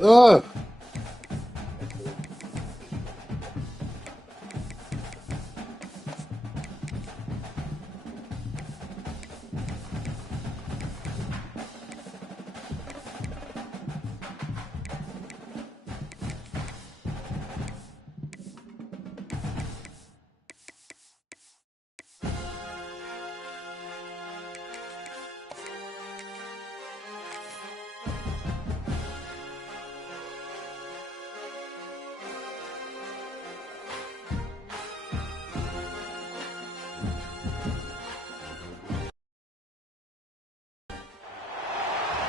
Ugh.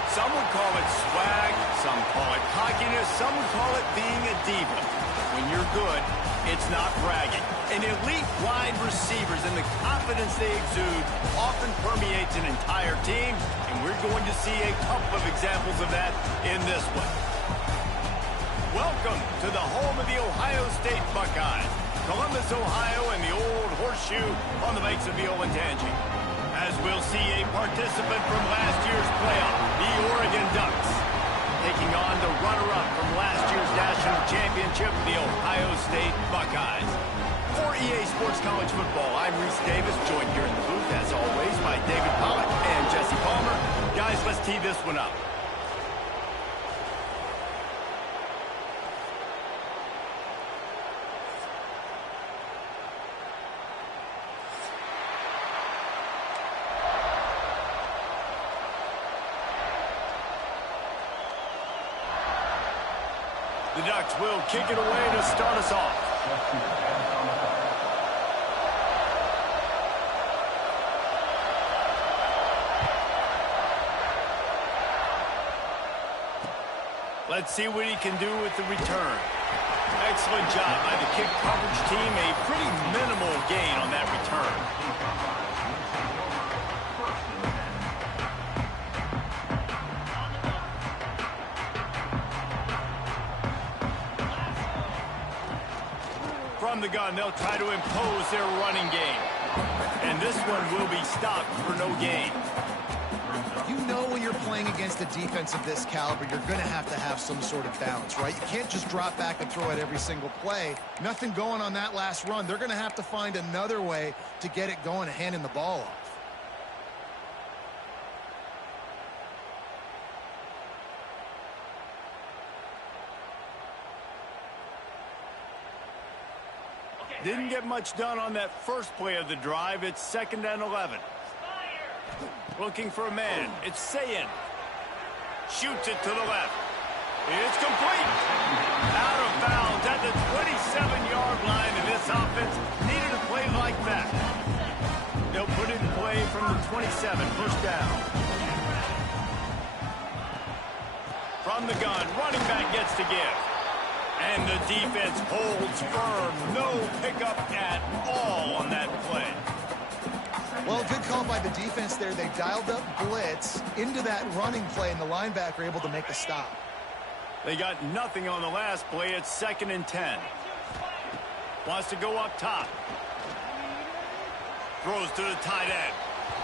Some would call it swag, some call it cockiness, some would call it being a diva. When you're good, it's not bragging. And elite wide receivers and the confidence they exude often permeates an entire team, and we're going to see a couple of examples of that in this one. Welcome to the home of the Ohio State Buckeyes, Columbus, Ohio, and the old horseshoe on the banks of the Olentangy. As we'll see a participant from last year's playoff, the Oregon Ducks, taking on the runner-up from last year's national championship, the Ohio State Buckeyes. For EA Sports College Football, I'm Reese Davis, joined here in the booth, as always, by David Pollack and Jesse Palmer. Guys, let's tee this one up. The Ducks will kick it away to start us off. Let's see what he can do with the return. Excellent job by the kick coverage team. A pretty minimal gain on that return. From the gun, they'll try to impose their running game. And this one will be stopped for no gain. You know when you're playing against a defense of this caliber, you're going to have some sort of balance, right? You can't just drop back and throw it every single play. Nothing going on that last run. They're going to have to find another way to get it going and handing the ball off. Didn't get much done on that first play of the drive. It's 2nd and 11. Looking for a man. It's Sayin. Shoots it to the left. It's complete. Out of bounds at the 27-yard line, and this offense needed a play like that. They'll put it in play from the 27. First down. From the gun, running back gets to give. And the defense holds firm. No pickup at all on that play. Well, good call by the defense there. They dialed up blitz into that running play, and the linebacker able to make a stop. They got nothing on the last play. It's 2nd and 10. Wants to go up top. Throws to the tight end.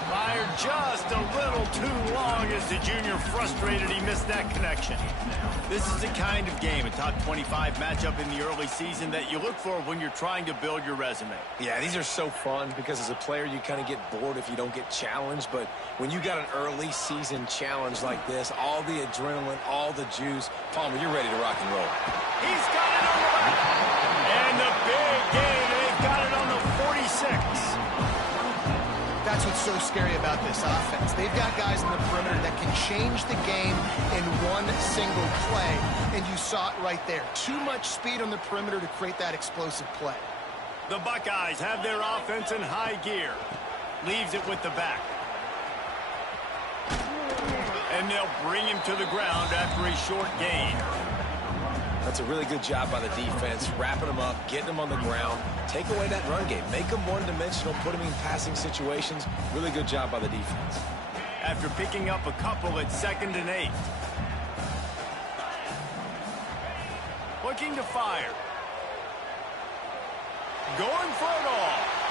Fired just a little too long as the junior frustrated. He missed that connection. This is the kind of game, a top 25 matchup in the early season, that you look for when you're trying to build your resume. Yeah, these are so fun because as a player, you kind of get bored if you don't get challenged. But when you got an early season challenge like this, all the adrenaline, all the juice, Palmer, you're ready to rock and roll. He's got it on the left. And the big gain, they've got it on the 46. That's what's so scary about this offense. They've got guys in the perimeter that can change the game in one single play, and you saw it right there. Too much speed on the perimeter to create that explosive play. The Buckeyes have their offense in high gear. Leaves it with the back. And they'll bring him to the ground after a short gain. That's a really good job by the defense, wrapping them up, getting them on the ground, take away that run game, make them one-dimensional, put them in passing situations. Really good job by the defense. After picking up a couple at 2nd and 8. Looking to fire. Going for it all.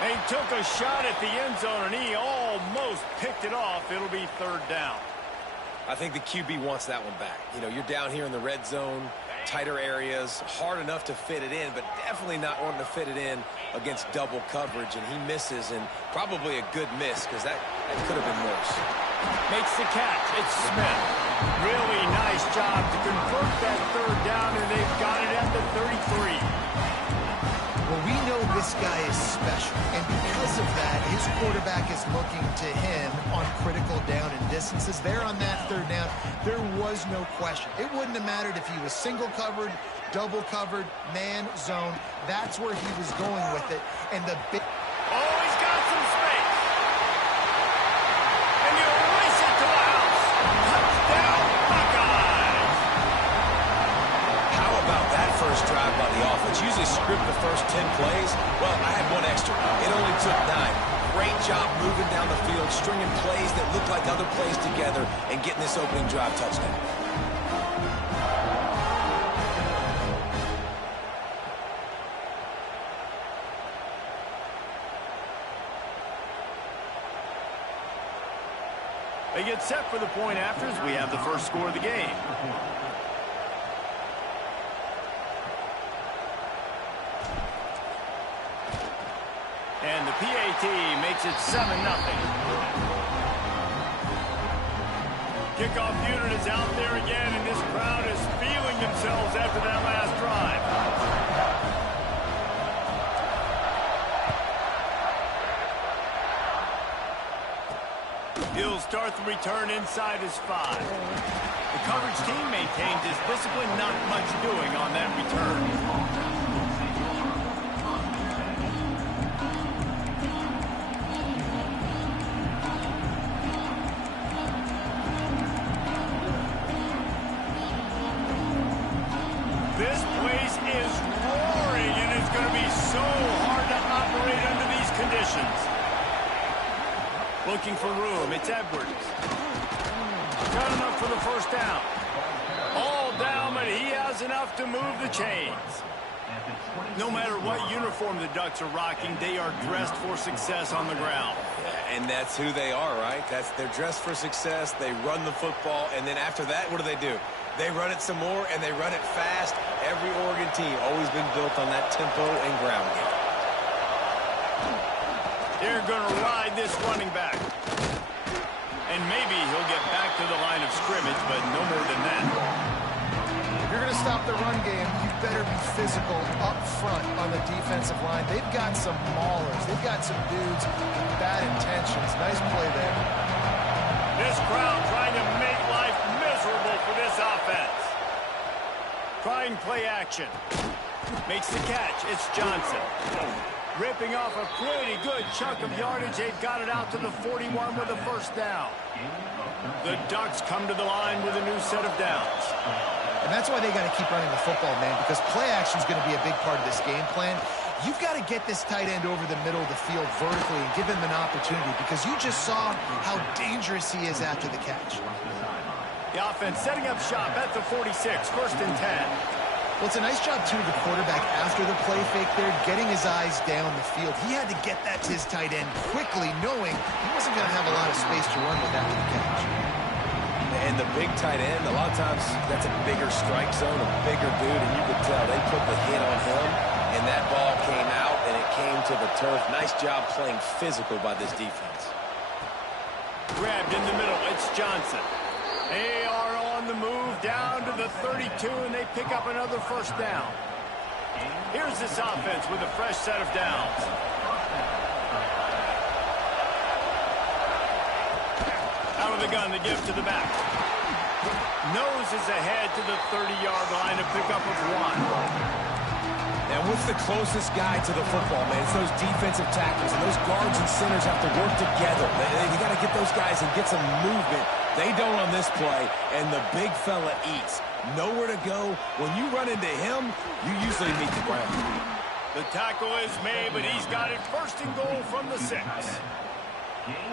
He took a shot at the end zone, and he almost picked it off. It'll be third down. I think the QB wants that one back. You know, you're down here in the red zone, tighter areas, hard enough to fit it in, but definitely not wanting to fit it in against double coverage, and he misses, and probably a good miss because that could have been worse. Makes the catch. It's Smith. Really nice job to convert that third down, and they've got it at the 33. Well, we know this guy is special, and because of that, his quarterback is looking to him on critical down and distances. There on that third down, there was no question. It wouldn't have mattered if he was single covered, double covered, man, zone. That's where he was going with it. And the big... Oh, he's got some space. And he'll race it to the house. Touchdown, Buckeyes. How about that first drive by the offense? Usually script the first 10 plays. Well, I had one extra. It only took 9. Great job moving down the field, stringing plays that look like other plays together, and getting this opening drive touchdown. They get set for the point afters. We have the first score of the game. And the PAT makes it 7-0. Kickoff unit is out there again, and this crowd is feeling themselves after that last drive. He'll start the return inside his 5. The coverage team maintains his discipline, not much doing on that return. This place is roaring, and it's going to be so hard to operate under these conditions. Looking for room, it's Edwards. Got enough for the first down. All down, but he has enough to move the chains. No matter what uniform the Ducks are rocking, they are dressed for success on the ground. Yeah, and that's who they are, right? They're dressed for success. They run the football, and then after that, what do? They run it some more, and they run it fast. Every Oregon team always been built on that tempo and ground game. They're going to ride this running back. And maybe he'll get back to the line of scrimmage, but no more than that. If you're going to stop the run game, you better be physical up front on the defensive line. They've got some maulers. They've got some dudes with bad intentions. Nice play there. This crowd trying to make life miserable for this offense. Trying play action. Makes the catch. It's Johnson. Ripping off a pretty good chunk of yardage. They've got it out to the 41 with a first down. The Ducks come to the line with a new set of downs. And that's why they got to keep running the football, man, because play action is going to be a big part of this game plan. You've got to get this tight end over the middle of the field vertically and give him an opportunity, because you just saw how dangerous he is after the catch. The offense setting up shop at the 46, first and 10. Well, it's a nice job, too, of the quarterback after the play fake there, getting his eyes down the field. He had to get that to his tight end quickly, knowing he wasn't going to have a lot of space to run with after the catch. And the big tight end, a lot of times that's a bigger strike zone, a bigger dude, and you could tell they put the hit on him, and that ball came out, and it came to the turf. Nice job playing physical by this defense. Grabbed in the middle, it's Johnson. They are on the move down to the 32, and they pick up another first down. Here's this offense with a fresh set of downs. Out of the gun, the give to the back. Noses ahead to the 30-yard line, a pickup of 1. And what's the closest guy to the football, man? It's those defensive tackles, and those guards and centers have to work together. You got to get those guys and get some movement. They don't on this play, and the big fella eats. Nowhere to go. When you run into him, you usually meet the ground. The tackle is made, but he's got it first and goal from the 6.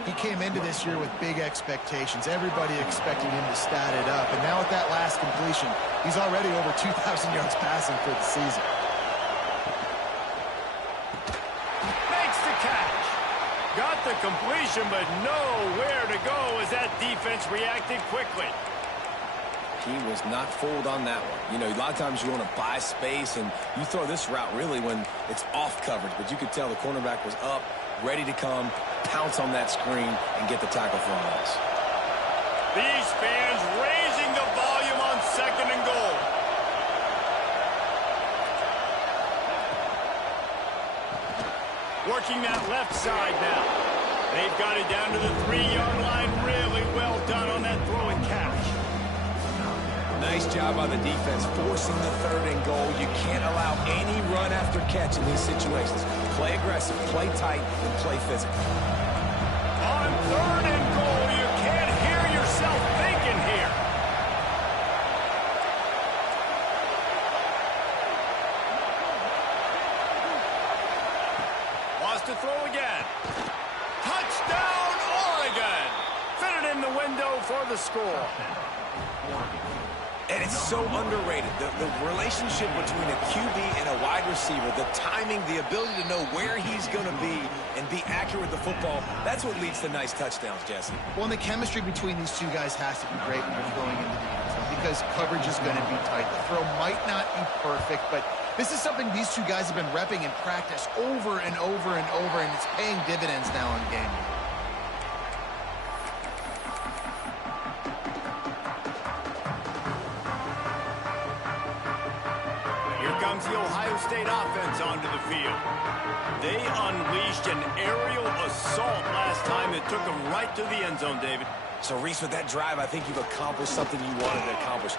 He came into this year with big expectations. Everybody expecting him to stat it up. And now with that last completion, he's already over 2,000 yards passing for the season. Makes the catch. the completion, but nowhere to go as that defense reacted quickly. He was not fooled on that one. You know, a lot of times you want to buy space, and you throw this route really when it's off coverage. But you could tell the cornerback was up, ready to come, pounce on that screen, and get the tackle for a loss. These fans raising the volume on 2nd and goal. Working that left side now. They've got it down to the 3-yard line. Really well done on that throw and catch. Nice job by the defense, forcing the 3rd and goal. You can't allow any run after catch in these situations. Play aggressive, play tight, and play physical. On 3rd and goal, you can't hear yourself thinking here. Wants to throw again. Touchdown, Oregon! Fit it in the window for the score. And it's so underrated. The relationship between a QB and a wide receiver, the timing, the ability to know where he's going to be and be accurate with the football, that's what leads to nice touchdowns, Jesse. Well, and the chemistry between these two guys has to be great when you're throwing into the end zone because coverage is going to be tight. The throw might not be perfect, but this is something these two guys have been repping in practice over and over and over, and it's paying dividends now in game. Comes the Ohio State offense onto the field. They unleashed an aerial assault last time that took them right to the end zone, David. So, Reese, with that drive, I think you've accomplished something you wanted to accomplish.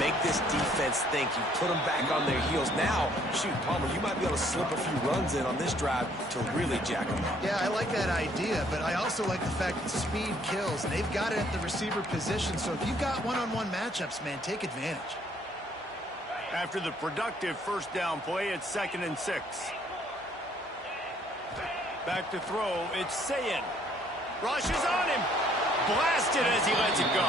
Make this defense think. You put them back on their heels. Now, shoot, Palmer, you might be able to slip a few runs in on this drive to really jack them up. Yeah, I like that idea, but I also like the fact that speed kills, and they've got it at the receiver position. So if you've got one-on-one matchups, man, take advantage. After the productive 1st down play, it's 2nd and 6. Back to throw, it's Sayin. Rushes on him. Blasted as he lets it go.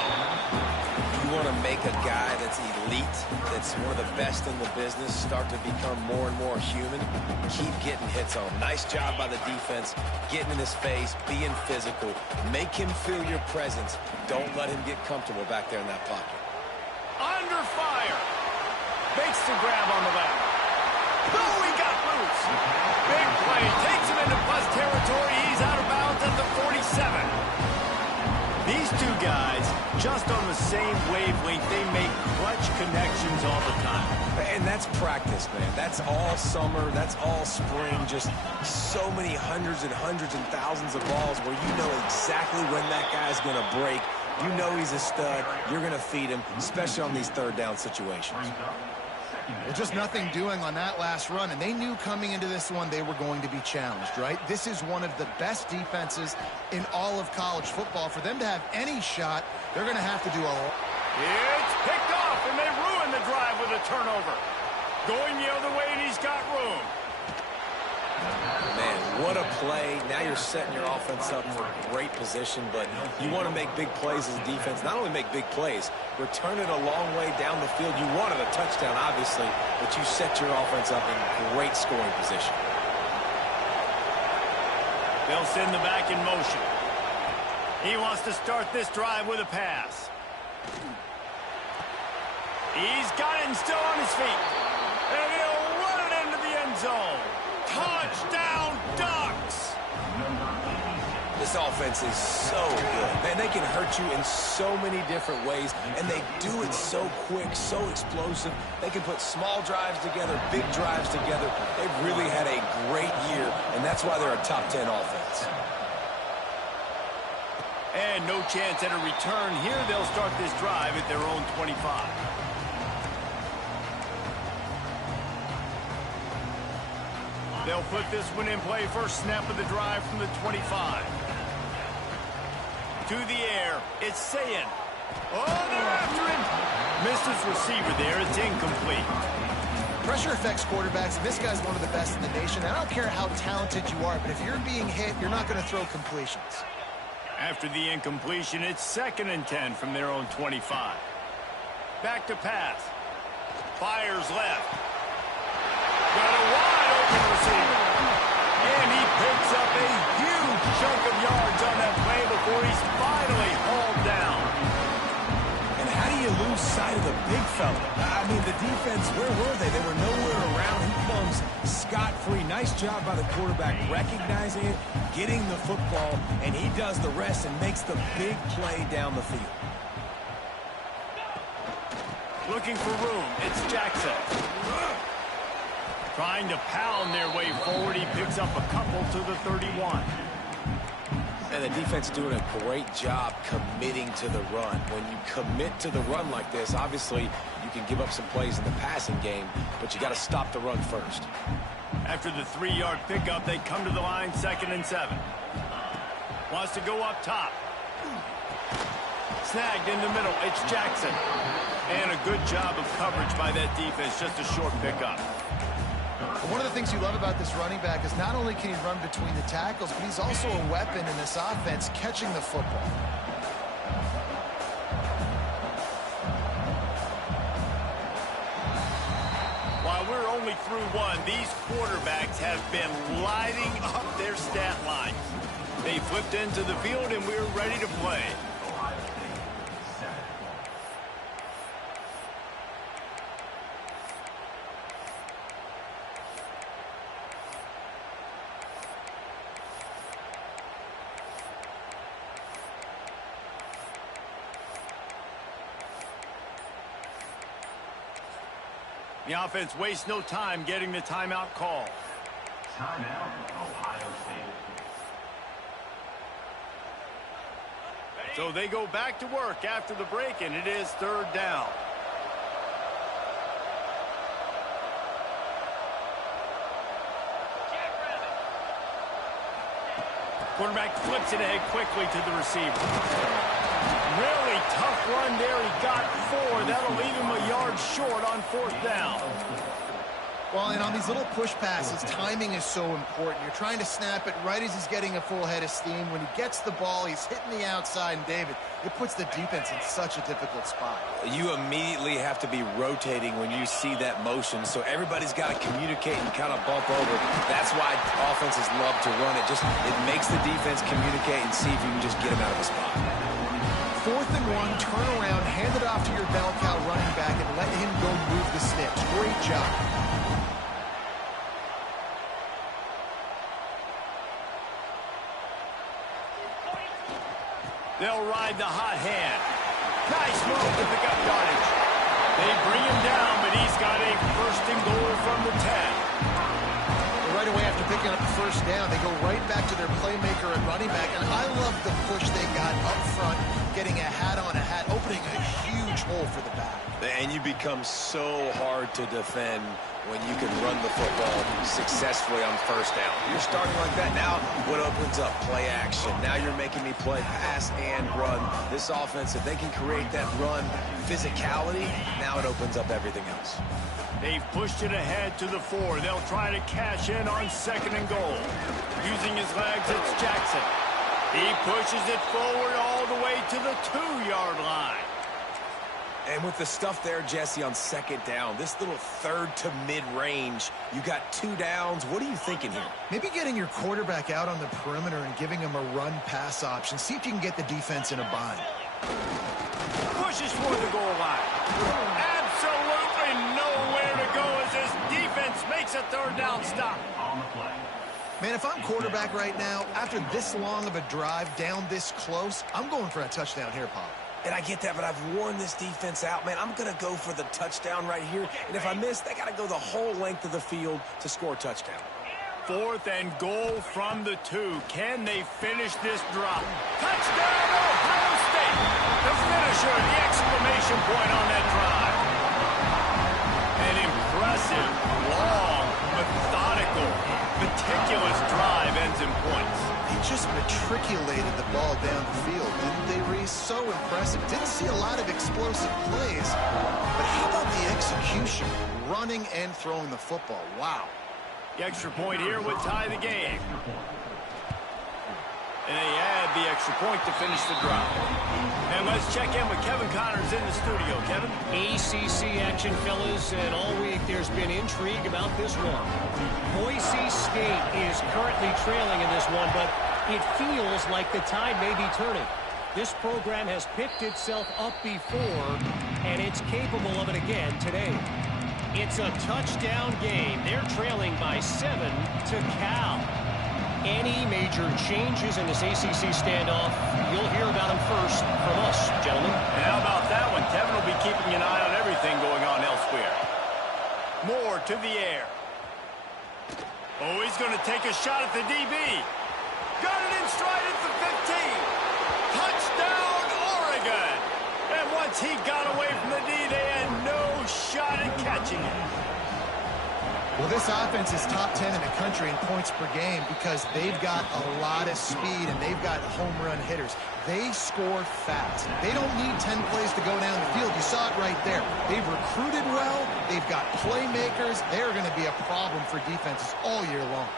You want to make a guy that's elite, that's one of the best in the business, start to become more and more human, keep getting hits on him. Nice job by the defense, getting in his face, being physical. Make him feel your presence. Don't let him get comfortable back there in that pocket. Under fire. Makes the grab on the left. Oh, he got loose. Big play. Takes him into plus territory. He's out of bounds at the 47. These two guys, just on the same wavelength, they make clutch connections all the time. And that's practice, man. That's all summer. That's all spring. Just so many hundreds and thousands of balls where you know exactly when that guy's going to break. You know he's a stud. You're going to feed him, especially on these 3rd down situations. Well, just nothing doing on that last run, and they knew coming into this one they were going to be challenged, right? This is one of the best defenses in all of college football. For them to have any shot, they're going to have to do a lot. It's picked off, and they ruin the drive with a turnover. Going the other way, and he's got room. Man, what a play. Now you're setting your offense up for great position, but you want to make big plays as a defense. Not only make big plays, return it a long way down the field. You wanted a touchdown, obviously, but you set your offense up in great scoring position. They'll send the back in motion. He wants to start this drive with a pass. He's got it and still on his feet. And he'll run it into the end zone. Touchdown, Ducks! This offense is so good. Man, they can hurt you in so many different ways, and they do it so quick, so explosive. They can put small drives together, big drives together. They've really had a great year, and that's why they're a top 10 offense. And no chance at a return here. They'll start this drive at their own 25. They'll put this one in play. First snap of the drive from the 25. To the air. It's Sayin. Oh, they're after him. Missed his receiver there. It's incomplete. Pressure affects quarterbacks, and this guy's one of the best in the nation. I don't care how talented you are, but if you're being hit, you're not going to throw completions. After the incompletion, it's 2nd and 10 from their own 25. Back to pass. Fires left. Got a wide open receiver. And he picks up a huge chunk of yards on that play before he's finally hauled down. And how do you lose sight of the big fella? I mean, the defense, where were they? They were nowhere around. He comes scot-free. Nice job by the quarterback recognizing it, getting the football, and he does the rest and makes the big play down the field. Looking for room. It's Jackson. Trying to pound their way forward. He picks up a couple to the 31. And the defense doing a great job committing to the run. When you commit to the run like this, obviously you can give up some plays in the passing game, but you got to stop the run first. After the 3-yard pickup, they come to the line 2nd and 7. Wants to go up top. Snagged in the middle. It's Jackson. And a good job of coverage by that defense. Just a short pickup. One of the things you love about this running back is not only can he run between the tackles, but he's also a weapon in this offense catching the football. While we're only through one, these quarterbacks have been lighting up their stat line. They flipped into the field and we're ready to play. The offense wastes no time getting the timeout call. Timeout, Ohio State. So they go back to work after the break, and it is 3rd down. Quarterback flips it ahead quickly to the receiver. Really tough run there. He got 4. That'll leave him a yard short on 4th down. Well, and on these little push passes, timing is so important. You're trying to snap it right as he's getting a full head of steam. When he gets the ball, he's hitting the outside, and David, it puts the defense in such a difficult spot. You immediately have to be rotating when you see that motion, so everybody's got to communicate and kind of bump over. That's why offenses love to run it. It makes the defense communicate and see if you can just get him out of the spot. 4th and 1, turn around, hand it off to your bell cow running back, and let him go move the sticks. Great job. They'll ride the hot hand. Nice move to pick up yardage. They bring him down, but he's got a 1st and goal from the 10. Right away after picking up the 1st down, they go right back to their playmaker and running back, and I love the push they got up front, getting a hat on a hat, opening a huge hole for the back. And you become so hard to defend when you can run the football successfully on 1st down. You're starting like that. Now what opens up? Play action. Now you're making me play pass and run. This offense, if they can create that run physicality, now it opens up everything else. They've pushed it ahead to the 4. They'll try to cash in on 2nd and goal. Using his legs, it's Jackson. He pushes it forward all the way to the 2-yard line. And with the stuff there, Jesse, on 2nd down, this little 3rd to mid-range, you got 2 downs. What are you thinking here? Maybe getting your quarterback out on the perimeter and giving him a run-pass option. See if you can get the defense in a bind. Pushes for the goal line. Absolutely nowhere to go as this defense makes a 3rd down stop. On the play. Man, if I'm quarterback right now, after this long of a drive down this close, I'm going for a touchdown here, Pop. And I get that, but I've worn this defense out, man. I'm going to go for the touchdown right here. And if I miss, they got to go the whole length of the field to score a touchdown. 4th and goal from the 2. Can they finish this drop? Touchdown, Ohio State! The finisher, the exclamation point on that drive. An impressive, long, methodical, meticulous drive ends in points. They just matriculated the ball down the field, didn't they, Reese? So impressive. Didn't see a lot of explosive plays, but how about the execution? Running and throwing the football. Wow. The extra point here would tie the game. And they add the extra point to finish the drive. And let's check in with Kevin Connors in the studio. Kevin? ACC action, fellas, and all week there's been intrigue about this one. Boise State is currently trailing in this one, but It feels like the tide may be turning. This program has picked itself up before, and it's capable of it again today. It's a touchdown game. They're trailing by 7 to Cal. Any major changes in this ACC standoff, you'll hear about them first from us, gentlemen. And how about that one? Kevin will be keeping an eye on everything going on elsewhere. Moore to the air. Oh, he's going to take a shot at the DB. Got it in stride at the 15. Touchdown, Oregon. And once he got away from the D, they had no shot at catching it. Well, this offense is top 10 in the country in points per game because they've got a lot of speed and they've got home run hitters. They score fast. They don't need 10 plays to go down the field. You saw it right there. They've recruited well. They've got playmakers. They're going to be a problem for defenses all year long.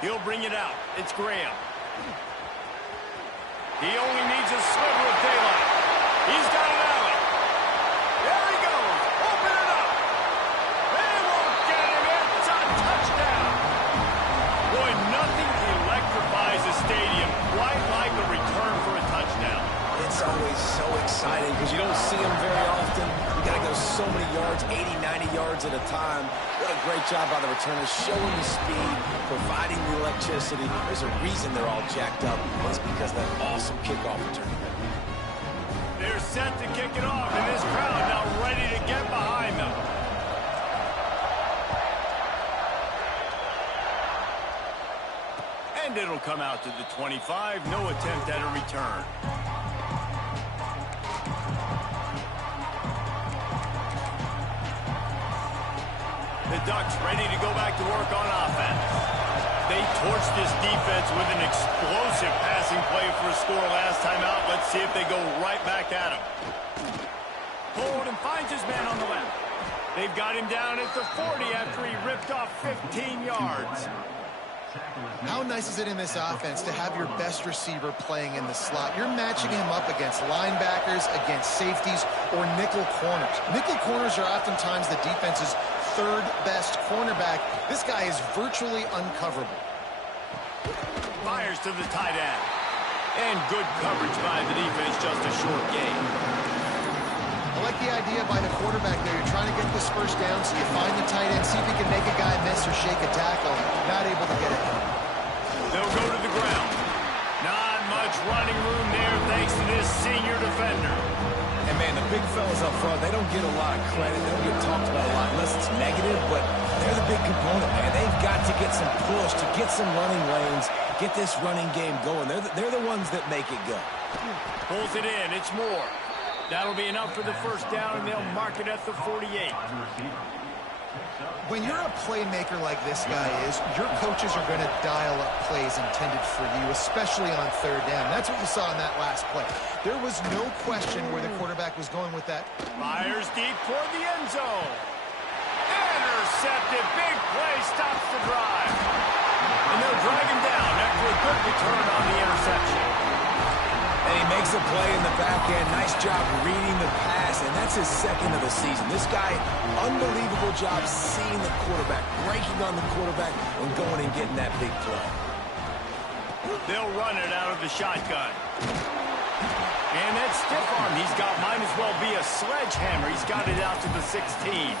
He'll bring it out. It's Graham. He only needs a sliver of daylight. He's got an alley. There he goes. Open it up. They won't get him. It's a touchdown. Boy, nothing electrifies a stadium quite like a return for a touchdown. It's always so exciting because you don't see them very often. You got to go so many yards, 80, 90 yards at a time. What a great job by the returners, showing the speed, providing the electricity. There's a reason they're all jacked up. It's because of that awesome kickoff return. They're set to kick it off, and this crowd now ready to get behind them. And it'll come out to the 25. No attempt at a return. The Ducks ready to go back to work on offense. They torched this defense with an explosive passing play for a score last time out. Let's see if they go right back at him. Hold and finds his man on the left. They've got him down at the 40 after he ripped off 15 yards. How nice is it in this offense to have your best receiver playing in the slot? You're matching him up against linebackers, against safeties, or nickel corners. Nickel corners are oftentimes the defense's third best cornerback. This guy is virtually uncoverable. Fires to the tight end. And good coverage by the defense, just a short game. I like the idea by the quarterback there. You're trying to get this first down, so you find the tight end, see if he can make a guy miss or shake a tackle. Not able to get it. They'll go to the ground. Not much running room there thanks to this senior defender. And, man, the big fellas up front, they don't get a lot of credit. They don't get talked about a lot unless it's negative, but they're the big component, man. They've got to get some push, to get some running lanes, get this running game going. They're the ones that make it go. Pulls it in. It's Moore. That'll be enough for the first down, and they'll mark it at the 48. When you're a playmaker like this guy is, your coaches are going to dial up plays intended for you, especially on third down. That's what you saw in that last play. There was no question where the quarterback was going with that. Fires deep toward the end zone. Intercepted. Big play stops the drive. And they'll drag him down after a good return on the interception. And he makes a play in the back end. Nice job reading the pass, and that's his second of the season. This guy, unbelievable job seeing the quarterback, breaking on the quarterback, and going and getting that big play. They'll run it out of the shotgun. And that stiff arm he's got might as well be a sledgehammer. He's got it out to the 16.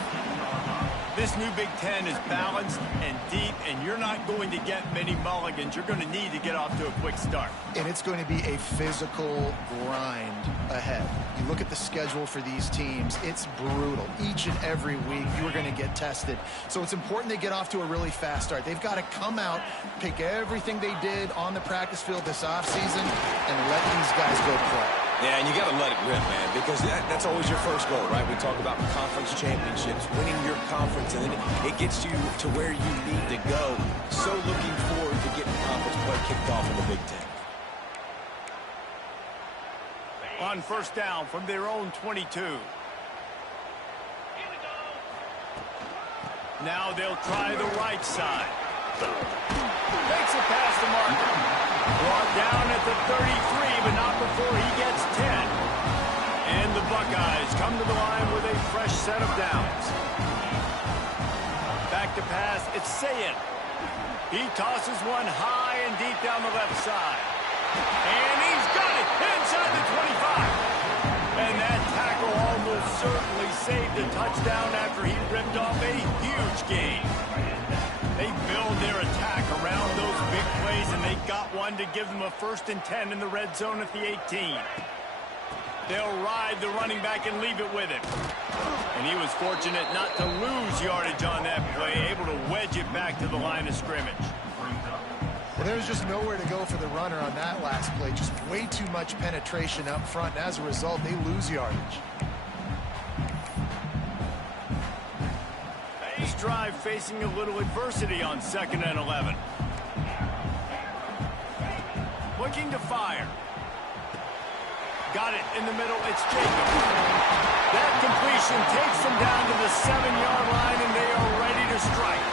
This new Big Ten is balanced and deep, and you're not going to get many mulligans. You're going to need to get off to a quick start. And it's going to be a physical grind ahead. You look at the schedule for these teams, it's brutal. Each and every week, you are going to get tested. So it's important they get off to a really fast start. They've got to come out, pick everything they did on the practice field this offseason, and let these guys go play. Yeah, and you got to let it rip, man, because that's always your first goal, right? We talk about conference championships, winning your conference, and then it gets you to where you need to go. So looking forward to getting conference play kicked off in the Big Ten. On first down from their own 22. Now they'll try the right side. Makes it past the marker. Brought down at the 33, but not before he gets 10. And the Buckeyes come to the line with a fresh set of downs. Back to pass, it's Sayin. He tosses one high and deep down the left side. And he's got it inside the 25. And that tackle almost certainly saved a touchdown after he ripped off a huge gain. They build their attack around those big plays, and they got one to give them a 1st and 10 in the red zone at the 18. They'll ride the running back and leave it with him. And he was fortunate not to lose yardage on that play, able to wedge it back to the line of scrimmage. Well, there's just nowhere to go for the runner on that last play. Just way too much penetration up front, and as a result, they lose yardage. This drive facing a little adversity on 2nd and 11. Looking to fire. Got it in the middle. It's Jacob. That completion takes them down to the 7-yard line, and they are ready to strike.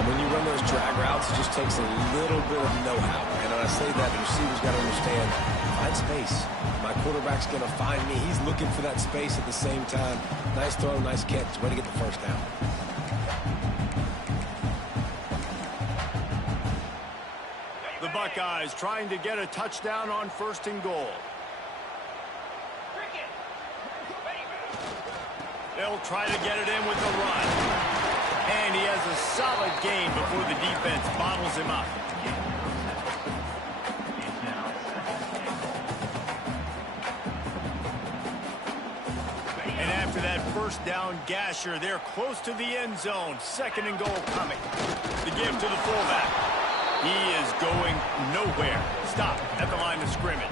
And when you run those drag routes, it just takes a little bit of know-how. And when I say that, the receiver's got to understand, find space. My quarterback's going to find me. He's looking for that space at the same time. Nice throw, nice catch. Way to get the first down. The Buckeyes trying to get a touchdown on 1st and goal. They'll try to get it in with the run. And he has a solid gain before the defense bottles him up. And after that 1st down gasher, they're close to the end zone. 2nd and goal coming. The give to the fullback. He is going nowhere. Stop at the line of scrimmage.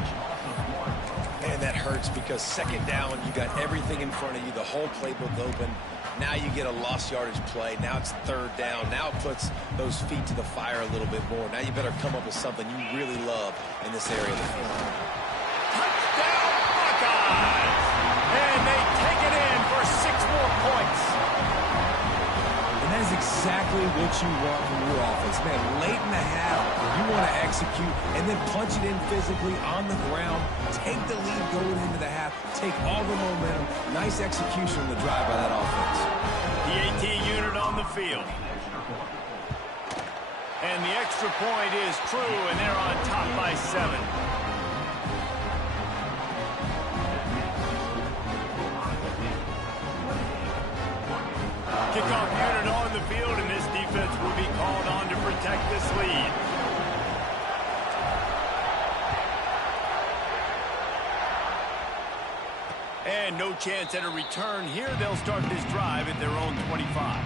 And that hurts because 2nd down, you got everything in front of you, the whole playbook open. Now you get a lost yardage play. Now it's 3rd down. Now it puts those feet to the fire a little bit more. Now you better come up with something you really love in this area of the field. Touchdown, Buckeyes! And they take it in for 6 more points. And that is exactly what you want from your offense. Man, late in the half, you want to execute and then punch it in physically on the ground. Take the lead going into the half. Take all the momentum. Nice execution on the drive by that offense. The 18 unit on the field. And the extra point is true, and they're on top by 7. Kickoff unit on the field, and this defense will be called on to protect this lead. And no chance at a return here. They'll start this drive at their own 25.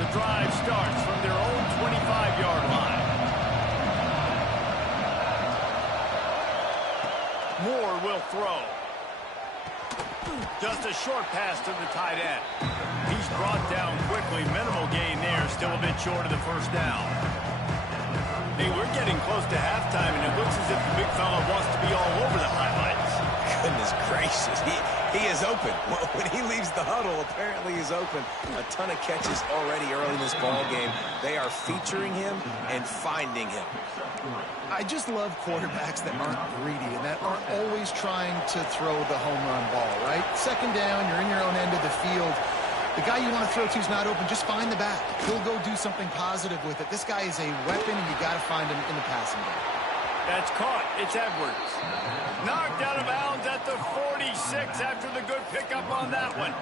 The drive starts from their own 25-yard line. Moore will throw. Just a short pass to the tight end. He's brought down quickly. Minimal gain there. Still a bit short of the 1st down. Hey, we're getting close to halftime, and it looks as if the big fella wants to be all over the highlights. Goodness gracious. He is open. When he leaves the huddle, apparently he's open. A ton of catches already early in this ball game. They are featuring him and finding him. I just love quarterbacks that aren't greedy and that aren't always trying to throw the home run ball, right? 2nd down, you're in your own end of the field. The guy you want to throw to is not open. Just find the back. He'll go do something positive with it. This guy is a weapon, and you got to find him in the passing game. That's caught. It's Edwards. Knocked out of bounds at the 46 after the good pickup on that one.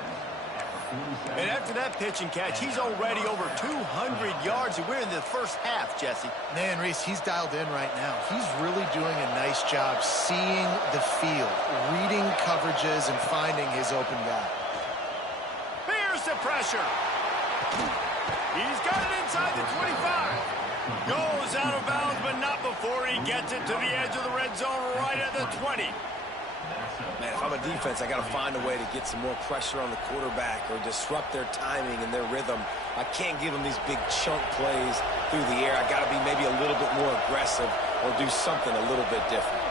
And after that pitch and catch, he's already over 200 yards, and we're in the 1st half, Jesse. Man, Reese, he's dialed in right now. He's really doing a nice job seeing the field, reading coverages, and finding his open guy. Here's the pressure. He's got it inside the 25. Goes out of bounds, but not before he gets it to the edge of the red zone right at the 20. Man, if I'm a defense, I got to find a way to get some more pressure on the quarterback or disrupt their timing and their rhythm. I can't give them these big chunk plays through the air. I got to be maybe a little bit more aggressive or do something a little bit different.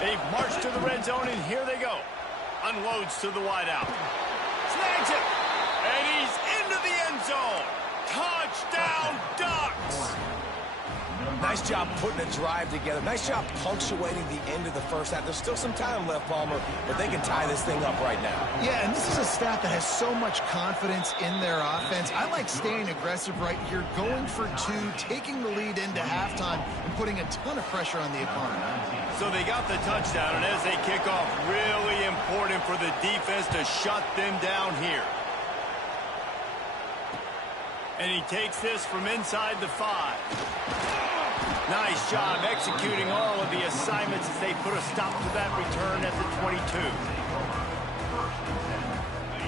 They've marched to the red zone, and here they go. Unloads to the wideout. Snags it. And he's into the end zone. Touchdown, Ducks. Nice job putting a drive together. Nice job punctuating the end of the first half. There's still some time left, Palmer, but they can tie this thing up right now. Yeah, and this is a staff that has so much confidence in their offense. I like staying aggressive right here, going for two, taking the lead into halftime, and putting a ton of pressure on the opponent. So they got the touchdown, and as they kick off, really important for the defense to shut them down here. And he takes this from inside the 5. Nice job executing all of the assignments as they put a stop to that return at the 22.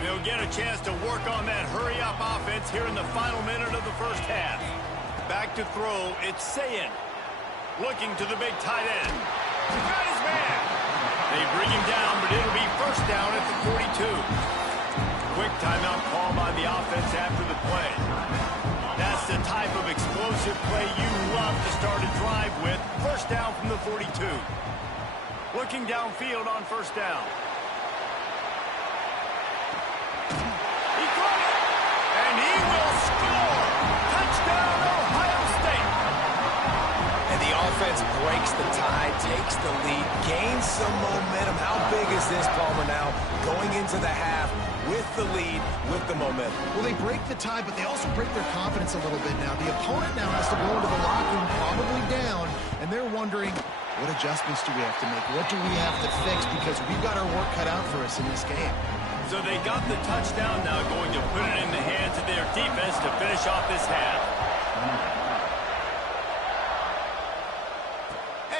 They'll get a chance to work on that hurry-up offense here in the final minute of the first half. Back to throw, it's Sayin. Looking to the big tight end. Got his man. They bring him down, but it'll be first down at the 42. Quick timeout call by the offense after the play. That's the type of explosive play you love to start a drive with. First down from the 42. Looking downfield on first down. He caught it, and he will score. Touchdown, Ohio State. And the offense breaks the tie, takes the lead, gains some momentum. How big is this, Palmer, now going into the half with the lead, with the momentum? Well, they break the tie, but they also break their confidence a little bit now. The opponent now has to go into the locker room probably down, and they're wondering, what adjustments do we have to make? What do we have to fix? Because we've got our work cut out for us in this game. So they got the touchdown, now going to put it in the hands of their defense to finish off this half.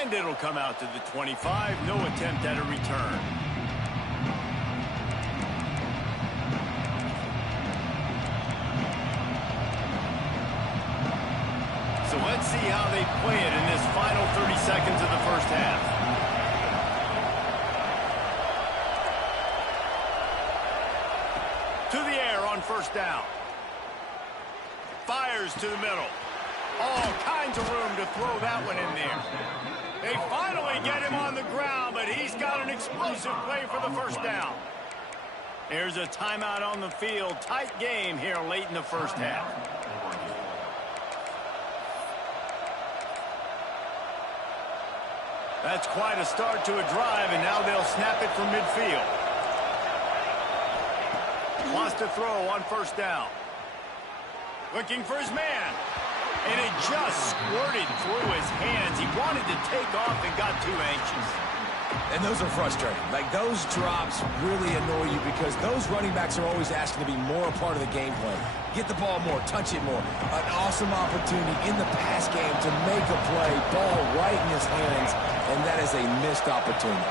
And it'll come out to the 25. No attempt at a return. So let's see how they play it in this final 30 seconds of the first half. To the air on first down. Fires to the middle. All kinds of room to throw that one in there. They finally get him on the ground, but he's got an explosive play for the first down. There's a timeout on the field. Tight game here late in the first half. That's quite a start to a drive, and now they'll snap it from midfield. Wants to throw on first down. Looking for his man. And it just squirted through his hands. He wanted to take off and got too anxious. And those are frustrating. Like, those drops really annoy you because those running backs are always asking to be more a part of the game plan. Get the ball more, touch it more. An awesome opportunity in the pass game to make a play. Ball right in his hands, and that is a missed opportunity.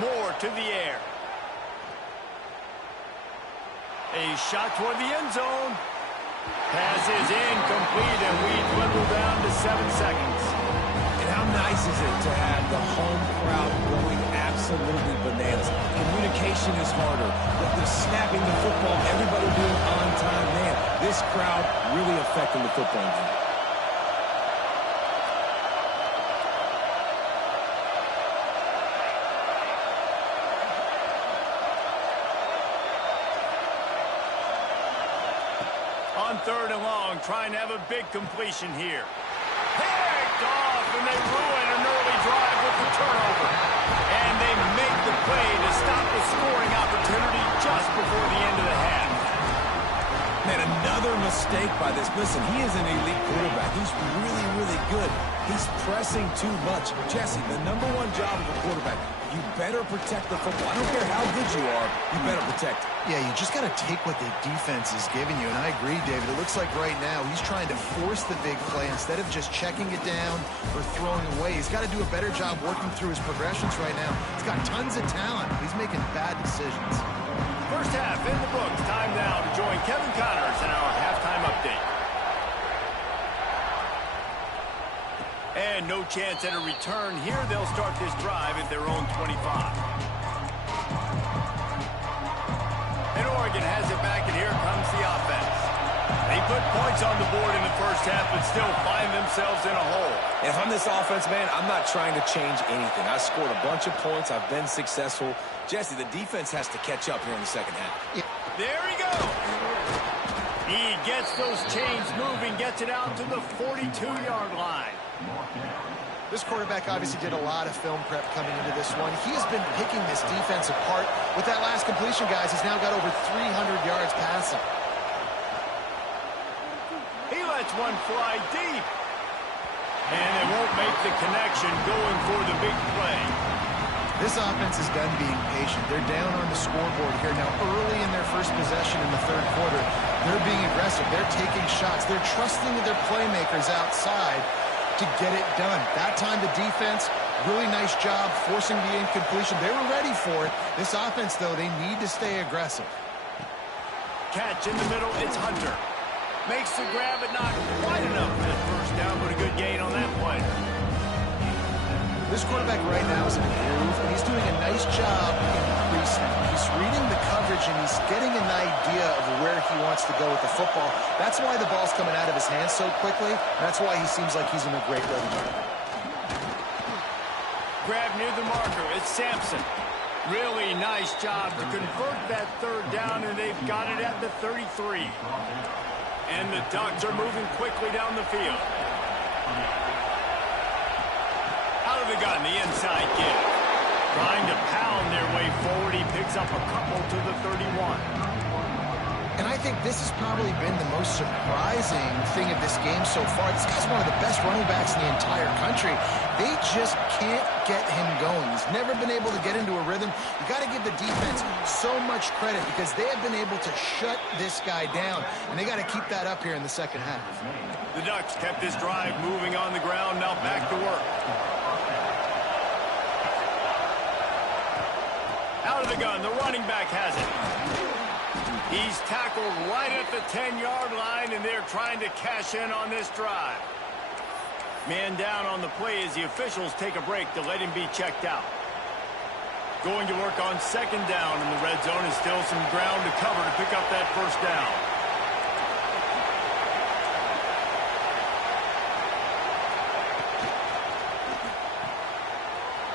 Moore to the air. A shot toward the end zone. Pass is incomplete, and we dwindle down to 7 seconds. And how nice is it to have the home crowd going absolutely bananas? Communication is harder, but the snapping the football, everybody being on time, man, this crowd really affecting the football game. On third and long, trying to have a big completion here. Picked off, and they ruin an early drive with the turnover. And they make the play to stop the scoring opportunity just before the end of the half. Man, another mistake by this. Listen, he is an elite quarterback. He's really, really good. He's pressing too much. Jesse, the #1 job of a quarterback, you better protect the football. I don't care how good you are, you better protect it. Yeah, you just got to take what the defense is giving you. And I agree, David. It looks like right now he's trying to force the big play instead of just checking it down or throwing away. He's got to do a better job working through his progressions right now. He's got tons of talent. He's making bad decisions. First half in the books. Time now to join Kevin Connors in our halftime update. And no chance at a return here. They'll start this drive at their own 25. And Oregon has it back, and here comes the offense. They put points on the board in the first half, but still find themselves in a hole. If I'm this offense, man, I'm not trying to change anything. I scored a bunch of points. I've been successful. Jesse, the defense has to catch up here in the second half. There he goes. He those chains moving, gets it out to the 42-yard line. This quarterback obviously did a lot of film prep coming into this one. He has been picking this defense apart. With that last completion, guys, he's now got over 300 yards passing. He lets one fly deep. And they won't make the connection going for the big play. This offense is done being patient. They're down on the scoreboard here. Now, early in their first possession in the third quarter, they're being aggressive. They're taking shots. They're trusting their playmakers outside to get it done. That time, the defense, really nice job forcing the incompletion. They were ready for it. This offense, though, they need to stay aggressive. Catch in the middle, it's Hunter. Makes the grab, but not quite enough for the first down, but a good gain on that play. This quarterback right now is in a groove, and he's doing a nice job in pre-snap. He's reading the coverage, and he's getting an idea of where he wants to go with the football. That's why the ball's coming out of his hands so quickly. That's why he seems like he's in a great rhythm. Grab near the marker, it's Sampson. Really nice job to convert that third down, and they've got it at the 33. And the Ducks are moving quickly down the field. Out of the gun, the inside give. Trying to pound their way forward. He picks up a couple to the 31. And I think this has probably been the most surprising thing of this game so far. This guy's one of the best running backs in the entire country. They just can't get him going. He's never been able to get into a rhythm. You got to give the defense so much credit because they have been able to shut this guy down, and they got to keep that up here in the second half. The Ducks kept this drive moving on the ground. Now back to work. Out of the gun, the running back has it. He's tackled right at the 10-yard line, and they're trying to cash in on this drive. Man down on the play as the officials take a break to let him be checked out. Going to work on second down in the red zone, and still some ground to cover to pick up that first down.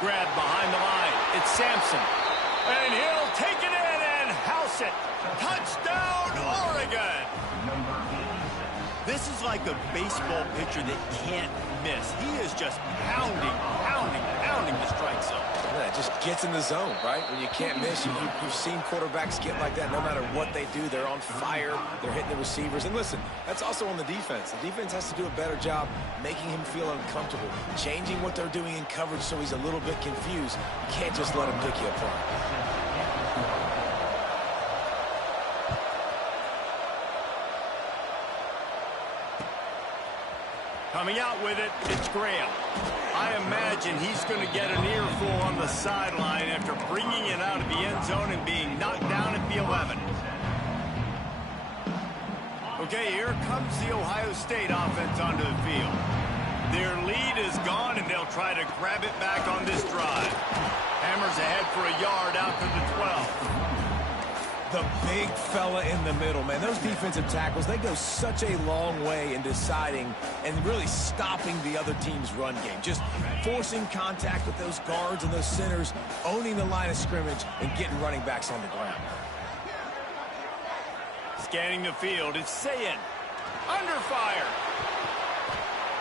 Grab behind the line. It's Sampson. And he'll take it in and house it. Touchdown, Oregon! This is like a baseball pitcher that can't miss. He is just pounding the strike zone. Yeah, it just gets in the zone, right? When you can't miss, you've seen quarterbacks get like that no matter what they do. They're on fire. They're hitting the receivers. And listen, that's also on the defense. The defense has to do a better job making him feel uncomfortable, changing what they're doing in coverage so he's a little bit confused. You can't just let him pick you apart. Coming out with it, it's Graham. I imagine he's going to get an earful on the sideline after bringing it out of the end zone and being knocked down at the 11. Okay, here comes the Ohio State offense onto the field. Their lead is gone, and they'll try to grab it back on this drive. Hammers ahead for a yard out to the 12. The big fella in the middle, man. Those defensive tackles, they go such a long way in deciding and really stopping the other team's run game. Just forcing contact with those guards and those centers, owning the line of scrimmage, and getting running backs on the ground. Scanning the field, it's Sayin. Under fire.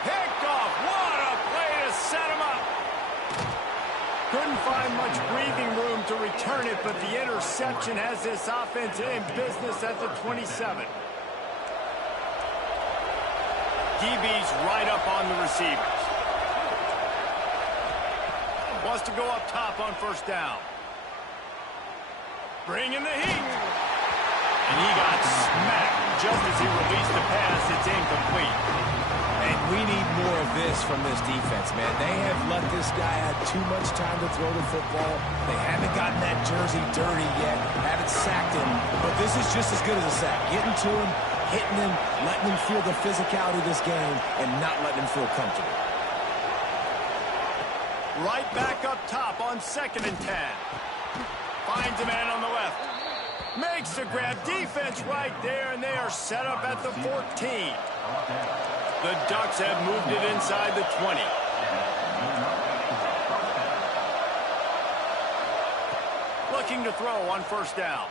Picked off. What a play to set him up. Couldn't find much breathing room to return it, but the interception has this offense in business at the 27. DB's right up on the receivers. Wants to go up top on first down. Bringing the heat. And he got smacked just as he released the pass. It's incomplete. And we need more of this from this defense, man. They have let this guy have too much time to throw the football. They haven't gotten that jersey dirty yet, haven't sacked him. But this is just as good as a sack. Getting to him, hitting him, letting him feel the physicality of this game, and not letting him feel comfortable. Right back up top on 2nd and 10. Finds a man on the left. Makes the grab. Defense right there, and they are set up at the 14. The Ducks have moved it inside the 20. Looking to throw on first down.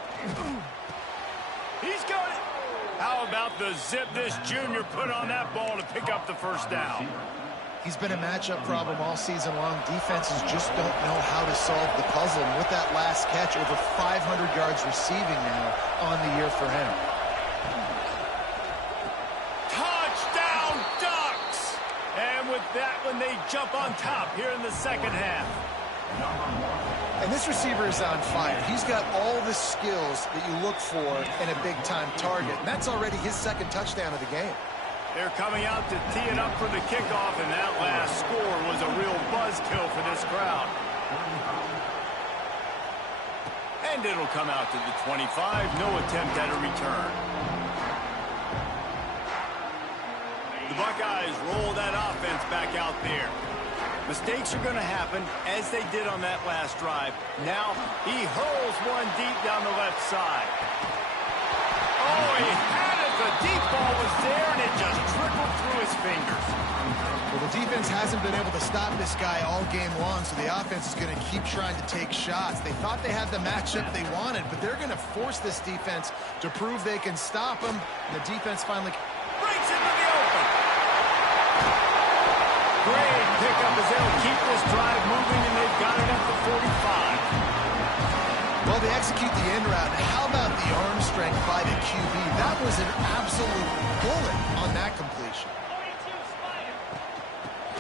He's got it. How about the zip this junior put on that ball to pick up the first down? He's been a matchup problem all season long. Defenses just don't know how to solve the puzzle. And with that last catch, over 500 yards receiving now on the year for him. Touchdown, Ducks! And with that one, they jump on top here in the second half. And this receiver is on fire. He's got all the skills that you look for in a big-time target. And that's already his second touchdown of the game. They're coming out to tee it up for the kickoff, and that last score was a real buzzkill for this crowd. And it'll come out to the 25. No attempt at a return. The Buckeyes roll that offense back out there. Mistakes are going to happen, as they did on that last drive. Now, he hurls one deep down the left side. Oh, he had it. The deep ball was there, and it just trickled through his fingers. Well, the defense hasn't been able to stop this guy all game long, so the offense is going to keep trying to take shots. They thought they had the matchup they wanted, but they're going to force this defense to prove they can stop him. And the defense finally Breaks into the open. Great pickup as they'll keep this drive moving, and they've got it at the 45. Well, they execute the end route. How about the arm strength by the QB? That was an absolute bullet on that completion.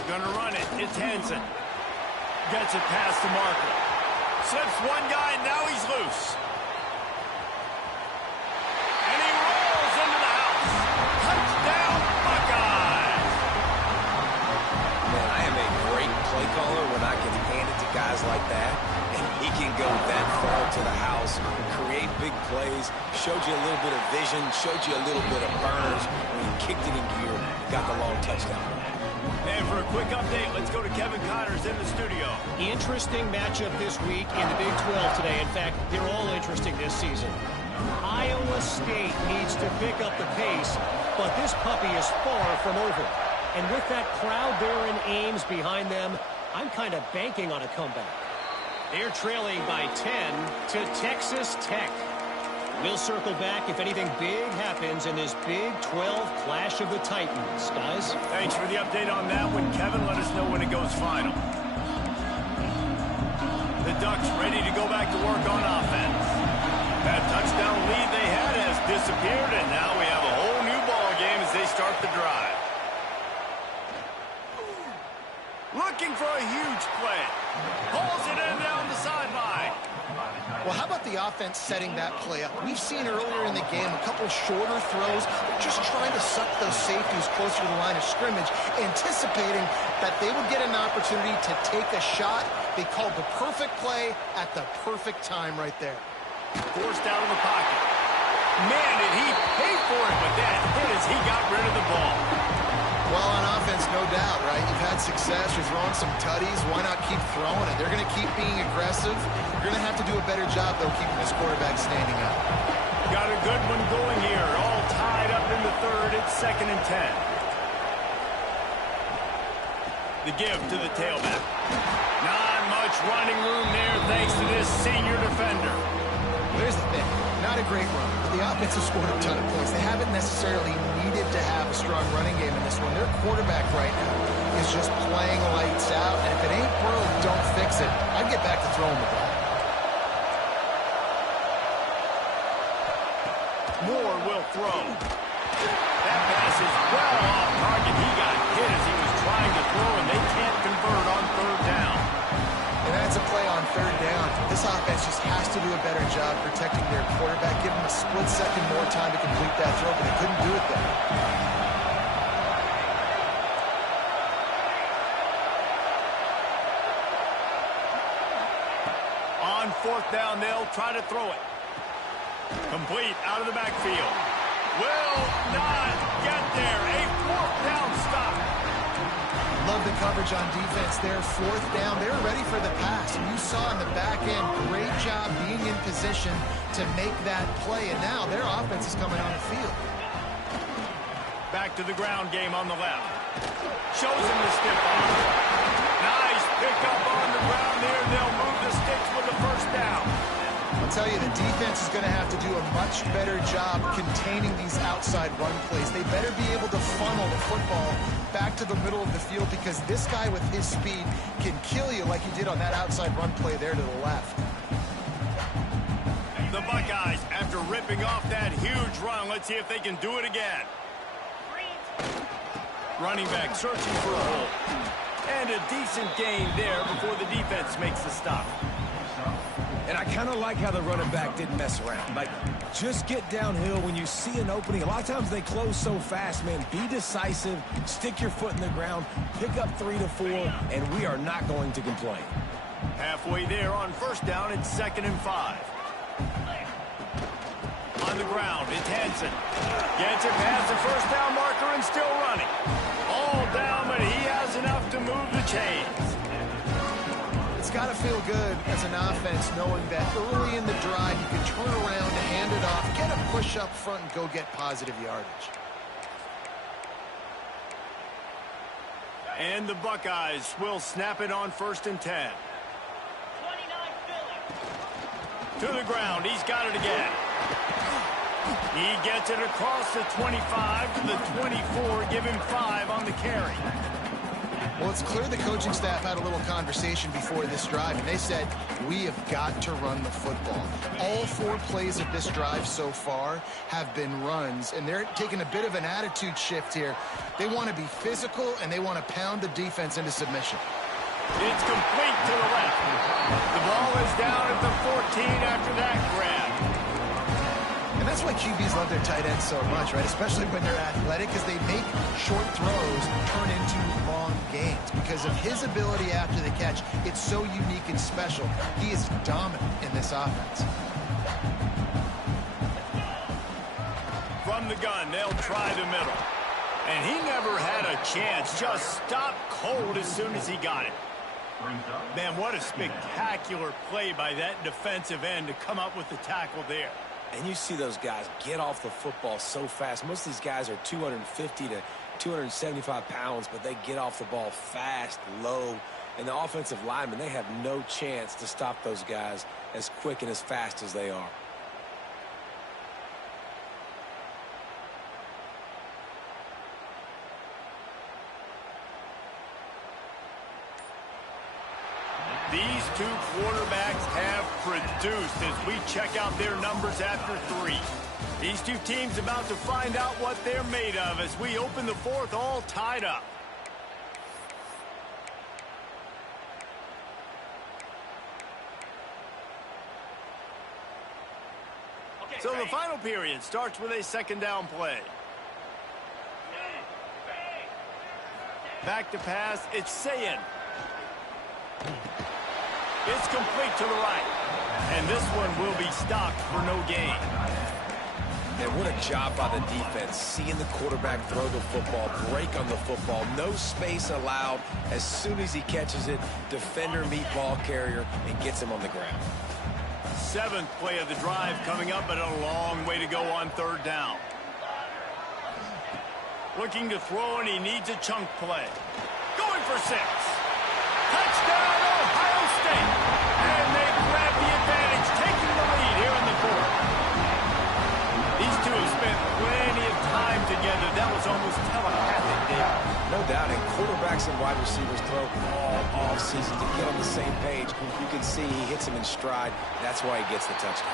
Gonna run it. It's Henson. Gets it past the marker. Slips one guy, and now he's loose. And he rolls into the house. Touchdown, Buckeyes! Man, I am a great play caller when I can hand it to guys like that. And he can go that far to the house, create big plays, showed you a little bit of vision, showed you a little bit of burners. When he kicked it in gear, got the long touchdown. And for a quick update, let's go to Kevin Connors in the studio. Interesting matchup this week in the Big 12 today. In fact, they're all interesting this season. Iowa State needs to pick up the pace, but this puppy is far from over. And with that crowd there in Ames behind them, I'm kind of banking on a comeback. They're trailing by 10 to Texas Tech. We'll circle back if anything big happens in this Big 12 Clash of the Titans, guys. Thanks for the update on that one, Kevin. Let us know when it goes final. The Ducks ready to go back to work on offense. That touchdown lead they had has disappeared, and now we have a whole new ball game as they start the drive. Looking for a huge play. Pulls it in down the sideline. Well, how about the offense setting that play up? We've seen earlier in the game a couple shorter throws. They're just trying to suck those safeties closer to the line of scrimmage, anticipating that they would get an opportunity to take a shot. They called the perfect play at the perfect time right there. Forced out of the pocket. Man, did he pay for it, but that hit as he got rid of the ball. Well, on offense, no doubt, right? You've had success. You're throwing some tutties. Why not keep throwing it? They're going to keep being aggressive. You're going to have to do a better job, though, keeping this quarterback standing up. Got a good one going here. All tied up in the third. It's 2nd and 10. The give to the tailback. Not much running room there thanks to this senior defender. Here's the thing. Not a great run, but the offense has scored a ton of points. They haven't necessarily needed to have a strong running game in this one. Their quarterback right now is just playing lights out, and if it ain't broke, don't fix it. I'd get back to throwing the ball. Moore will throw. That pass is well off target. He got hit as he was trying to throw, and they can't convert on 3rd down. And that's a play on 3rd down. This offense just has to do a better job protecting their quarterback. Give them a split second more time to complete that throw, but they couldn't do it there. On 4th down, they'll try to throw it. Complete out of the backfield. Will not get there. A 4th down stop. Love the coverage on defense there. 4th down. They're ready for the pass. And you saw in the back end, great job being in position to make that play. And now their offense is coming on the field. Back to the ground game on the left. Shows him the stiff arm. Nice pickup on the ground there. They'll move the sticks with the 1st down. I'll tell you, the defense is going to have to do a much better job containing these outside run plays. They better be able to funnel the football back to the middle of the field, because this guy with his speed can kill you like he did on that outside run play there to the left. The Buckeyes, after ripping off that huge run, let's see if they can do it again. Running back searching for a hole. And a decent gain there before the defense makes the stop. And I kind of like how the running back didn't mess around. Like, just get downhill when you see an opening. A lot of times they close so fast, man. Be decisive, stick your foot in the ground, pick up 3 to 4, and we are not going to complain. Halfway there on first down, it's 2nd and 5. On the ground, it's Hansen. Gets it past the first down marker and still running. All down, but he has enough to move the chains. It's got to feel good as an offense knowing that early in the drive you can turn around, hand it off, get a push up front, and go get positive yardage. And the Buckeyes will snap it on 1st and 10. To the ground, he's got it again. He gets it across the 25 to the 24, give him 5 on the carry. Well, it's clear the coaching staff had a little conversation before this drive, and they said, we have got to run the football. All 4 plays of this drive so far have been runs, and they're taking a bit of an attitude shift here. They want to be physical, and they want to pound the defense into submission. It's complete to the left. The ball is down at the 14 after that grab. And that's why QBs love their tight ends so much, right? Especially when they're athletic, because they make short throws turn into long gains. Because of his ability after the catch, it's so unique and special. He is dominant in this offense. From the gun, they'll try the middle. And he never had a chance. Just stopped cold as soon as he got it. Man, what a spectacular play by that defensive end to come up with the tackle there. And you see those guys get off the football so fast. Most of these guys are 250 to 275 pounds, but they get off the ball fast, low. And the offensive linemen, they have no chance to stop those guys as quick and as fast as they are. These 2 quarterbacks have produced as we check out their numbers after 3. These 2 teams about to find out what they're made of as we open the 4th all tied up. So the final period starts with a 2nd down play. Back to pass, it's Sayin. It's complete to the right. And this one will be stopped for no gain. And what a job by the defense. Seeing the quarterback throw the football, break on the football, no space allowed. As soon as he catches it, defender meet ball carrier and gets him on the ground. 7th play of the drive coming up, but a long way to go on 3rd down. Looking to throw, and he needs a chunk play. Going for 6. Touchdown, Ohio State. And they grab the advantage, taking the lead here in the 4th. These 2 have spent plenty of time together. That was almost telepathic, Dave. No doubt, and quarterbacks and wide receivers throw all off season to get on the same page. You can see he hits him in stride. That's why he gets the touchdown.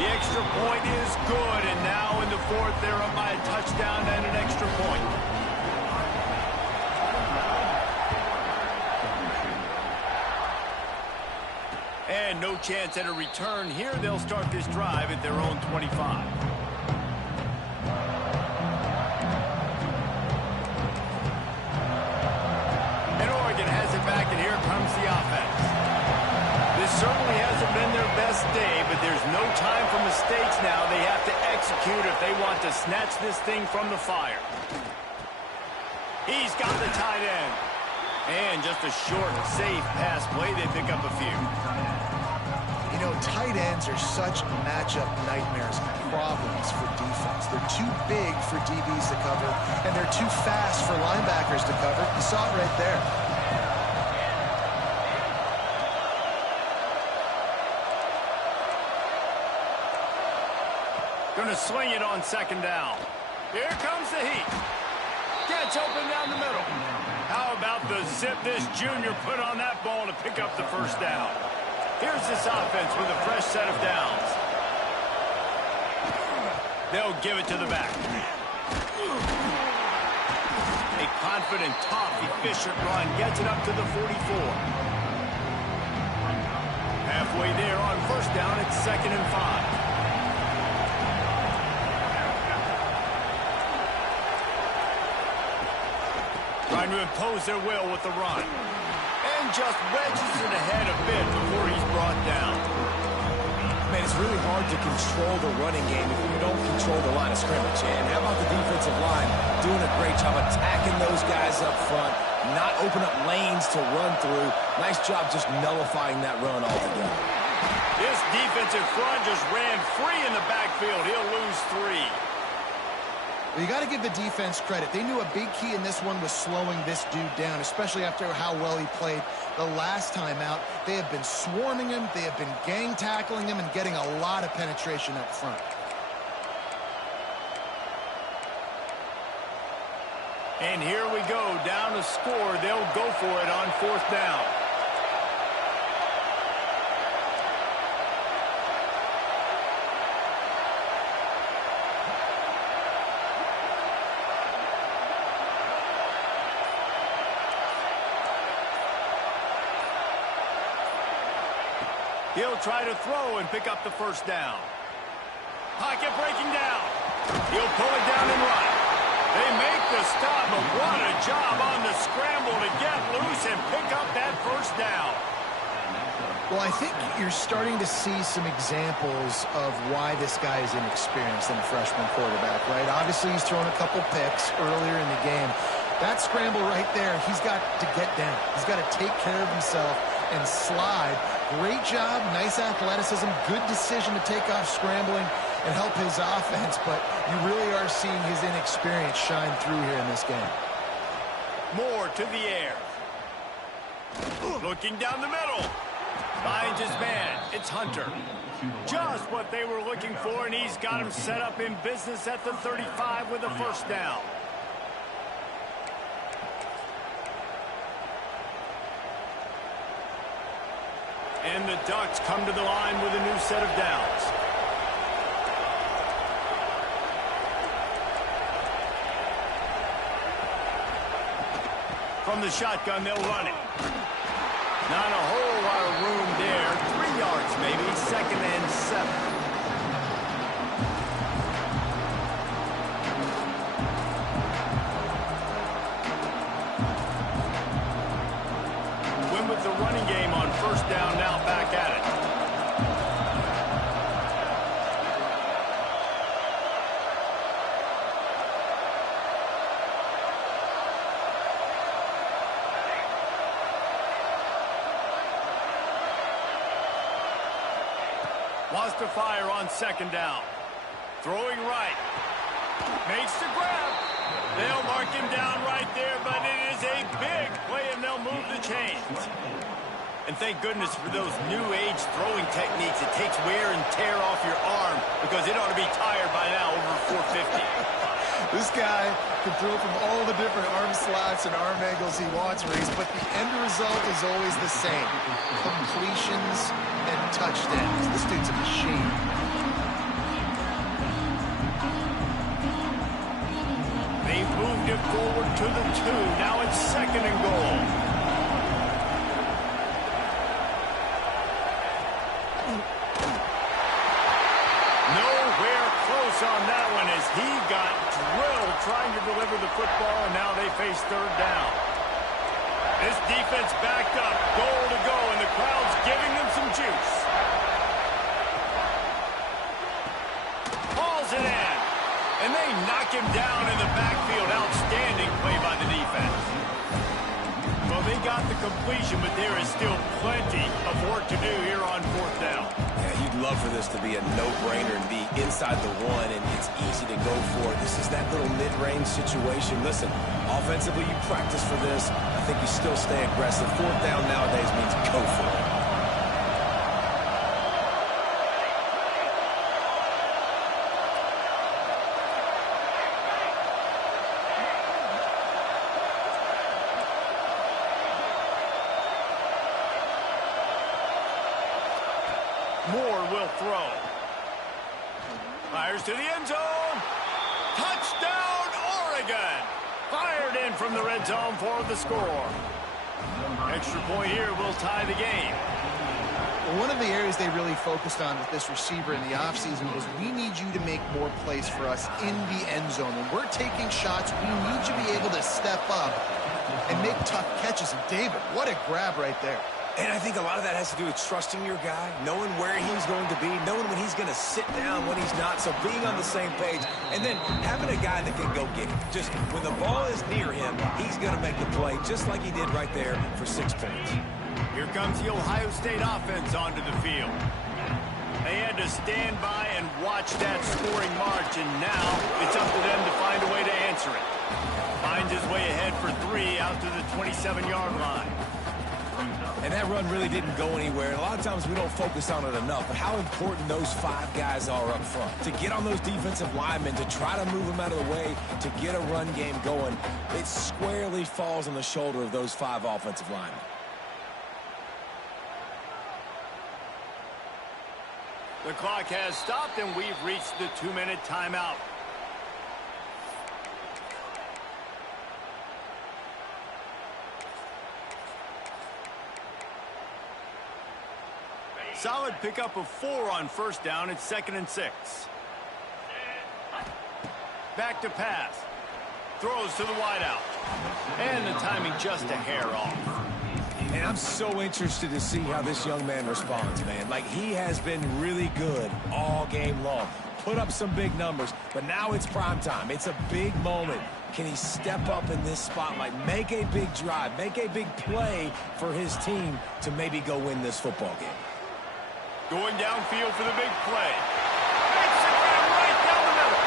The extra point is good, and now in the 4th, they're up by a touchdown and an extra point. And no chance at a return here. They'll start this drive at their own 25. And Oregon has it back, and here comes the offense. This certainly hasn't been their best day, but there's no time for mistakes now. They have to execute if they want to snatch this thing from the fire. He's got the tight end. And just a short, safe pass play. They pick up a few. You know, tight ends are such matchup nightmares and problems for defense. They're too big for DBs to cover, and they're too fast for linebackers to cover. You saw it right there. Going to swing it on second down. Here comes the heat. Gets open down the middle. How about the zip this junior put on that ball to pick up the first down? Here's this offense with a fresh set of downs. They'll give it to the back. A confident, tough, efficient run gets it up to the 44. Halfway there on first down, it's 2nd and 5. Trying to impose their will with the run. And just wedges it ahead a bit before he's brought down. Man, it's really hard to control the running game if you don't control the line of scrimmage. And how about the defensive line doing a great job attacking those guys up front, not open up lanes to run through. Nice job just nullifying that run altogether. This defensive front just ran free in the backfield. He'll lose 3. Well, you got to give the defense credit. They knew a big key in this one was slowing this dude down, especially after how well he played the last time out. They have been swarming him. They have been gang tackling him and getting a lot of penetration up front. And here we go, down to score. They'll go for it on 4th down. He'll try to throw and pick up the first down. Pocket breaking down. He'll pull it down and run. They make the stop, but what a job on the scramble to get loose and pick up that first down. Well, I think you're starting to see some examples of why this guy is inexperienced in a freshman quarterback, right? Obviously, he's thrown a couple picks earlier in the game. That scramble right there, he's got to get down. He's got to take care of himself and slide. Great job, nice athleticism, good decision to take off scrambling and help his offense, but you really are seeing his inexperience shine through here in this game. Moore to the air. Looking down the middle. Finds his man. It's Hunter. Just what they were looking for, and he's got him set up in business at the 35 with a first down. And the Ducks come to the line with a new set of downs. From the shotgun, they'll run it. Not a whole lot of room there. 3 yards maybe, 2nd and 7. Win with the running game on first down, now back at it. Wants to fire on 2nd down. Throwing right. Makes the grab. They'll mark him down right there, but it is a big play, and they'll move the chains. And thank goodness for those new age throwing techniques. It takes wear and tear off your arm because it ought to be tired by now over 450. This guy can throw from all the different arm slots and arm angles he wants, Reese, but the end result is always the same. Completions and touchdowns. This dude's a machine. They've moved it forward to the 2. Now it's 2nd and goal. Nowhere close on that one as he got drilled trying to deliver the football, and now they face 3rd down. This defense backed up, goal to go, and the crowd's giving them some juice. Hauls it in, and they knock him down in the backfield. Outstanding play by the defense. Well, they got the completion, but there is still plenty of work to do here on 4th down. Yeah, you'd love for this to be a no-brainer and be inside the 1, and it's easy to go for it. This is that little mid-range situation. Listen, offensively, you practice for this. I think you still stay aggressive. 4th down nowadays means go for it. Moore will throw. Fires to the end zone. Touchdown, Oregon. Fired in from the red zone for the score. Extra point here will tie the game. Well, one of the areas they really focused on with this receiver in the offseason was we need you to make more plays for us in the end zone. When we're taking shots, we need you to be able to step up and make tough catches. And David, what a grab right there. And I think a lot of that has to do with trusting your guy, knowing where he's going to be, knowing when he's going to sit down, when he's not, so being on the same page, and then having a guy that can go get it. Just when the ball is near him, he's going to make the play, just like he did right there for 6 points. Here comes the Ohio State offense onto the field. They had to stand by and watch that scoring march, and now it's up to them to find a way to answer it. Finds his way ahead for 3 out to the 27-yard line. And that run really didn't go anywhere. And a lot of times we don't focus on it enough, but how important those 5 guys are up front. To get on those defensive linemen, to try to move them out of the way, to get a run game going, it squarely falls on the shoulder of those 5 offensive linemen. The clock has stopped, and we've reached the 2-minute timeout. Solid pickup of 4 on first down. It's 2nd and 6. Back to pass. Throws to the wideout. And the timing just a hair off. And I'm so interested to see how this young man responds, man. Like, he has been really good all game long. Put up some big numbers, but now it's prime time. It's a big moment. Can he step up in this spotlight, make a big drive, make a big play for his team to maybe go win this football game? Going downfield for the big play. Makes it right down the middle.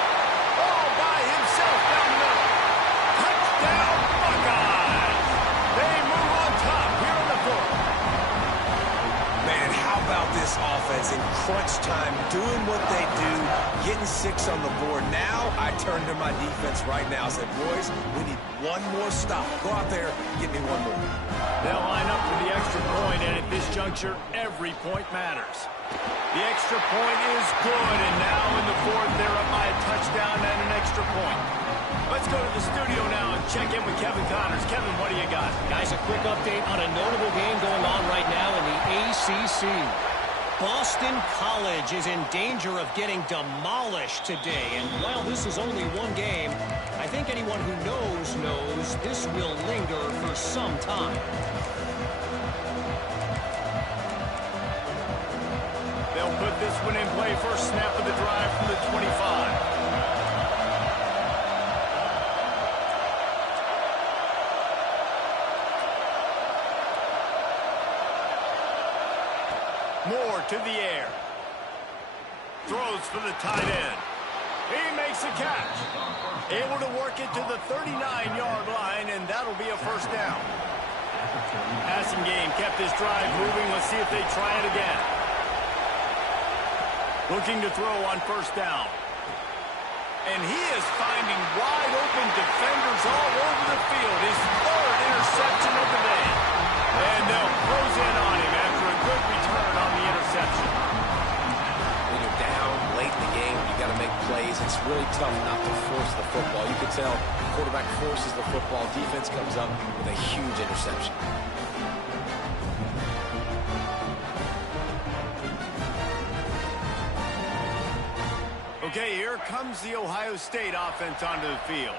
All by himself down the middle. Touchdown, Buckeyes. They move on top here on the 4th. Man, how about this offense in crunch time, doing what they do, getting 6 on the board. Now I turn to my defense right now and say, boys, we need one more stop. Go out there, get me one more. They'll line up for the extra point, and at this juncture, every point matters. The extra point is good, and now in the 4th, they're up by a touchdown and an extra point. Let's go to the studio now and check in with Kevin Connors. Kevin, what do you got? Guys, a quick update on a notable game going on right now in the ACC. Boston College is in danger of getting demolished today, and while this is only one game, I think anyone who knows this will linger for some time. They'll put this one in play. First snap of the drive from the 25. Moore to the air. Throws for the tight end. He makes a catch. Able to work it to the 39-yard line, and that'll be a first down. Passing game kept this drive moving. Let's see if they try it again. Looking to throw on first down. And he is finding wide open defenders all over the field. His 3rd interception of the day. And they'll close in on him after a good return on the interception. When you're down late in the game, you got to make plays. It's really tough not to force the football. You can tell the quarterback forces the football. Defense comes up with a huge interception. Okay, here comes the Ohio State offense onto the field.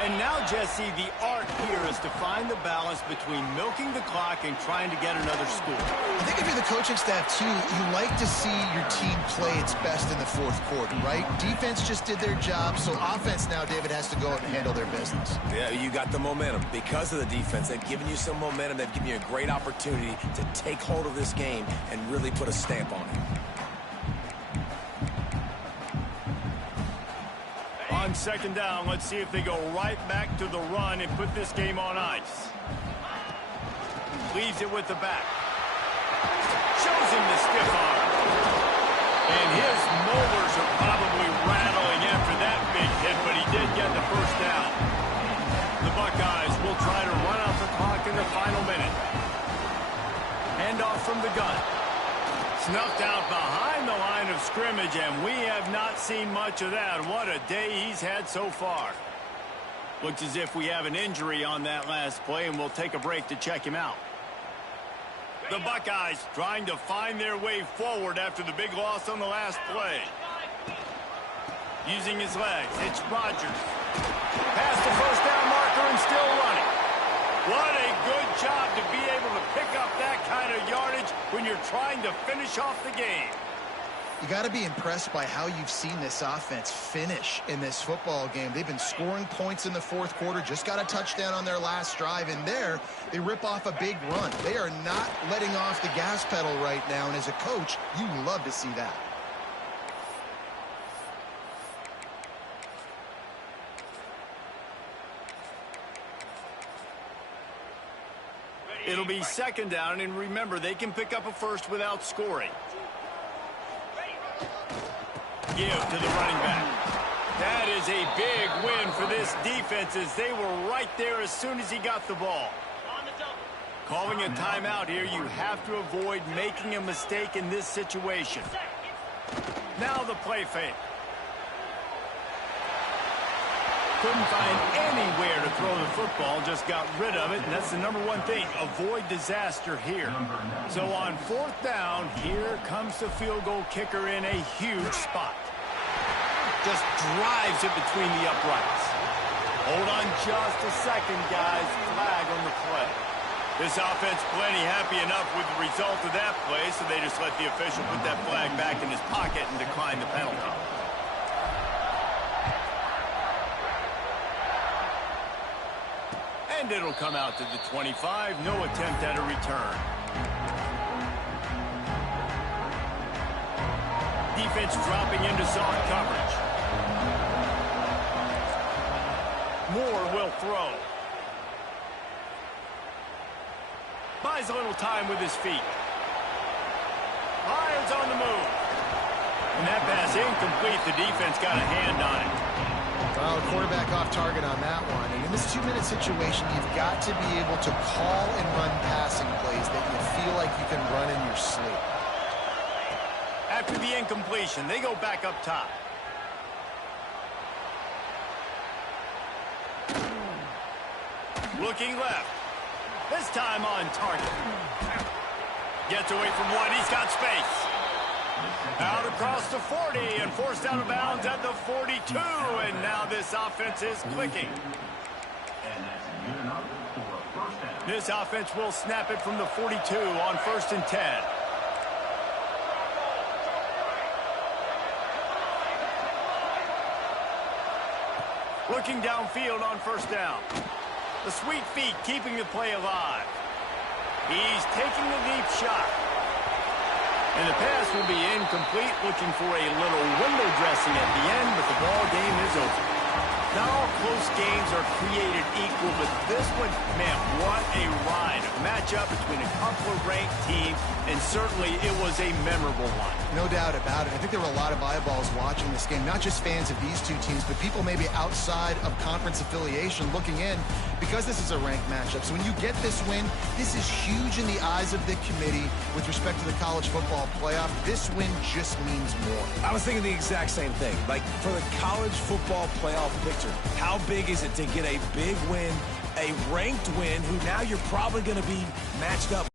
And now, Jesse, the art here is to find the balance between milking the clock and trying to get another score. I think if you're the coaching staff, too, you like to see your team play its best in the 4th quarter, right? Defense just did their job, so offense now, David, has to go out and handle their business. Yeah, you got the momentum. Because of the defense, they've given you some momentum. They've given you a great opportunity to take hold of this game and really put a stamp on it. On 2nd down, let's see if they go right back to the run and put this game on ice. Leaves it with the back. Shows him the stiff arm. And his molars are probably rattling after that big hit, but he did get the first down. The Buckeyes will try to run out the clock in the final minute. Handoff from the gun. Snuffed out behind the line of scrimmage, and we have not seen much of that. What a day he's had so far. Looks as if we have an injury on that last play, and we'll take a break to check him out. The Buckeyes trying to find their way forward after the big loss on the last play. Using his legs, it's Rodgers. Past the first down marker and still running. What a good job to be able to pick up that kind of yardage when you're trying to finish off the game. You got to be impressed by how you've seen this offense finish in this football game. They've been scoring points in the fourth quarter, just got a touchdown on their last drive, and there they rip off a big run. They are not letting off the gas pedal right now, and as a coach, you love to see that. It'll be second down, and remember, they can pick up a first without scoring. Give to the running back. That is a big win for this defense as they were right there as soon as he got the ball. Calling a timeout here, you have to avoid making a mistake in this situation. Now the play fake. Couldn't find anywhere to throw the football, just got rid of it, and that's the number one thing. Avoid disaster here. So on fourth down, here comes the field goal kicker in a huge spot. Just drives it between the uprights. Hold on just a second, guys. Flag on the play. This offense plenty happy enough with the result of that play, so they just let the official put that flag back in his pocket and decline the penalty. And it'll come out to the 25. No attempt at a return. Defense dropping into soft coverage. Moore will throw. Buys a little time with his feet. Lions on the move. And that pass incomplete. The defense got a hand on it. Well, quarterback off target on that one. And in this 2-minute situation, you've got to be able to call and run passing plays that you feel like you can run in your sleep. After the incompletion, they go back up top. Looking left. This time on target. Gets away from one. He's got space. Out across the 40 and forced out of bounds at the 42. And now this offense is clicking. This offense will snap it from the 42 on 1st and 10. Looking downfield on 1st down. The sweet feet keeping the play alive. He's taking the deep shot. And the pass will be incomplete, looking for a little window dressing at the end, but the ball game is over. Not all close games are created equal, but this one, man, what a ride. A matchup between a couple of ranked teams, and certainly it was a memorable one. No doubt about it. I think there were a lot of eyeballs watching this game, not just fans of these two teams, but people maybe outside of conference affiliation looking in because this is a ranked matchup. So when you get this win, this is huge in the eyes of the committee with respect to the college football playoff. This win just means more. I was thinking the exact same thing. Like, for the college football playoff picture, how big is it to get a big win, a ranked win, who now you're probably going to be matched up